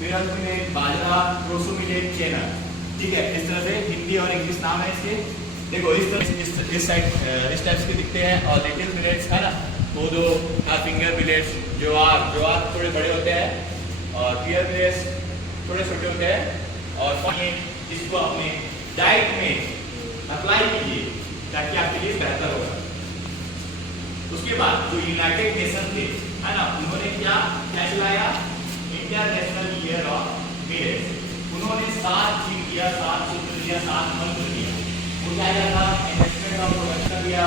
फिर अंत में बाजरा, प्रोसो मिलेट, चेना। ठीक है, इस तरह से हिंदी और इंग्लिश नाम है इसके। देखो इस तरह इस साइड इस टाइप्स के दिखते हैं। और लिटिल मिलेट्स है ना, कोदो, फिंगर मिलेट्स, ज्वार थोड़े बड़े होते हैं और पियर मिलेट्स थोड़े छोटे होते हैं। और इसको अपने डाइट में अप्लाई कीजिए ताकि आपके लिए बेहतर होगा। उसके बाद जो यूनाइटेड नेशन थे है ना, उन्होंने क्या चलाया, इंटरनेशनल ईयर ऑफ मिलेट्स। उन्होंने 7 चीज दिया, 7 सूत्र दिया, 7 मंत्र दिया। वो क्या था, इन्वेस्टमेंट ऑफ प्रोडक्शन दिया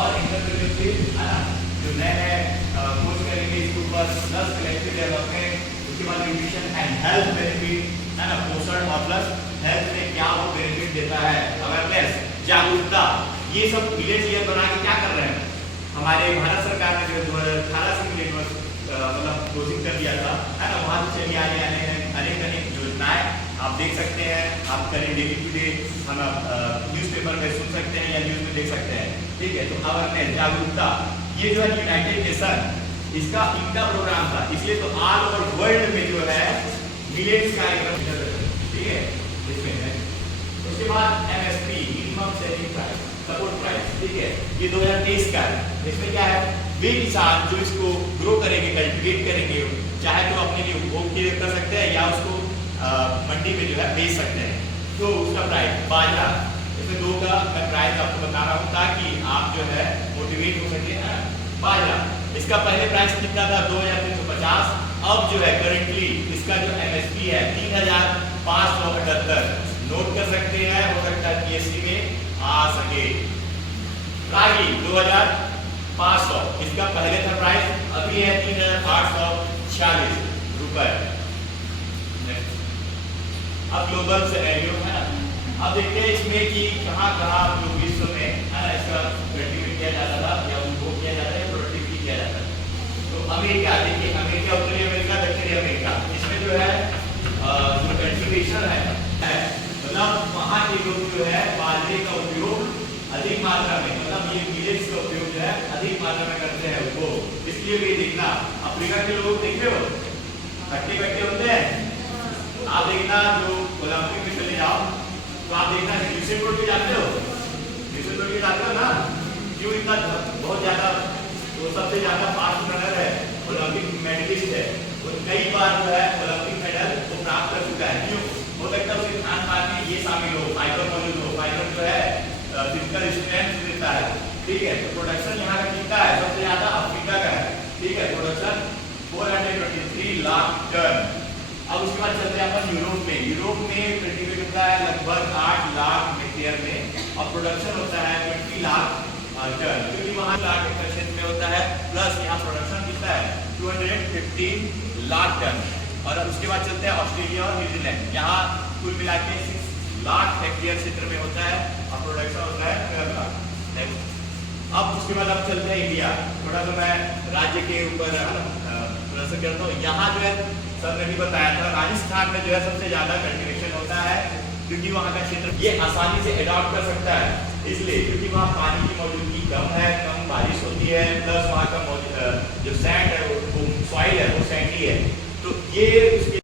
और इंटरप्रेन्योरशिप है ना, जो नए कोर्स करेंगे इसके ऊपर, प्लस कलेक्टिव डेवलपमेंट, उसके बाद न्यूट्रिशन एंड हेल्थ बेनिफिट है ना, पोषण और प्लस हेल्थ में क्या वो बेनिफिट देता है, अवेयरनेस, जागरूकता। ये सब मिलेट्स ईयर बना के क्या कर रहे हैं हमारे भारत सरकार ने जो 2018 से मिलेट मतलब घोषित कर दिया था है ना, वहाँ से चली आने अनेक योजनाएं आप देख सकते हैं। आप करें डेली टू डे हम न्यूज़पेपर में सुन सकते हैं या न्यूज़ में देख सकते हैं। ठीक है, तो अवेयरनेस, जागरूकता, ये जो है यूनाइटेड नेशन इसका इनका प्रोग्राम था। इसलिए तो ऑल ओवर वर्ल्ड में जो है मिलेट्स कार्यक्रम, ठीक है, इसमें है। उसके बाद MSP, minimum selling price, support price, ठीक है, ये 2023 का है। इसमें क्या है, वे किसान जो इसको ग्रो करेंगे, कल्टिवेट करेंगे, चाहे तो अपने लिए उपभोग के लिए कर सकते हैं या उसको मंडी में जो है बेच सकते हैं। तो उसका प्राइस, बाजरा, इसमें 2 का मैं प्राइस आपको बता रहा हूँ ताकि आप जो है मोटिवेट हो सके। बाजरा इसका पहले प्राइस कितना था, 2350। अब जो है करेंटली इसका जो एमएसपी है 3578। नोट कर सकते हैं, हो सकता है पीएससी में आ सके। रागी 2500, इसका पहले था प्राइस, अभी है 3846 रुपए। अब ग्लोबल सिनेरियो है ना, अब देखते हैं इसमें कि कहाँ जो विश्व में है ना इसका कल्टीवेट किया जाता था या उपभोग किया जाता है, प्रोडक्टिविटी किया जाता है। तो अमेरिका, देखिए अमेरिका, उत्तरी अमेरिका, दक्षिणी अमेरिका, इसमें जो है जो कल्टीवेशन है मतलब वहाँ के लोग जो है बाजरे का उपयोग अधिक मात्रा में, मतलब ये मिलेट्स का उपयोग जो है अधिक मात्रा में करते हैं उपभोग। इसलिए भी देखना अफ्रीका के लोग देख रहे हो खट्टे खट्टे होते हैं। आप देखना जो ओलंपिक में चले जाओ तो आप देखना यूसेन बोल्ट पे जाते हो, यूसेन बोल्ट पे जाते हो ना, क्यों इतना बहुत ज्यादा, वो सबसे ज्यादा फास्ट रनर है, ओलंपिक मेडलिस्ट है, वो कई बार जो है ओलंपिक मेडल वो प्राप्त कर चुका है। क्यों, हो सकता है उसके खान पान में ये शामिल हो, फाइबर मौजूद हो, फाइबर जो है फिजिकल स्ट्रेंथ देता है। ठीक है, तो प्रोडक्शन यहाँ का कितना है, सबसे ज्यादा अफ्रीका का है। ठीक है, प्रोडक्शन 423 लाख टन। अब उसके बाद चलते हैं अपन यूरोप में। यूरोप में कल्टीवेट होता है लगभग 8 लाख हेक्टेयर में और प्रोडक्शन होता है 20 लाख टन, क्योंकि वहाँ लाख हेक्टेयर क्षेत्र में होता है, प्लस यहाँ प्रोडक्शन कितना है 215 लाख टन। और उसके बाद चलते हैं ऑस्ट्रेलिया और न्यूजीलैंड, यहाँ कुल मिला के 6 लाख हेक्टेयर क्षेत्र में होता है और प्रोडक्शन होता है 12 लाख। अब उसके बाद अब चलते हैं इंडिया। थोड़ा सा मैं राज्य के ऊपर प्रदर्शन करता हूँ। यहाँ जो है सर ने भी बताया था, राजस्थान में जो है सबसे ज्यादा कल्टीवेशन होता है, क्योंकि वहाँ का क्षेत्र ये आसानी से अडॉप्ट कर सकता है, इसलिए क्योंकि वहाँ पानी की मौजूदगी कम है, कम बारिश होती है, प्लस वहाँ का जो सैंड है वो सॉइल है वो सैंडी है, तो ये उसके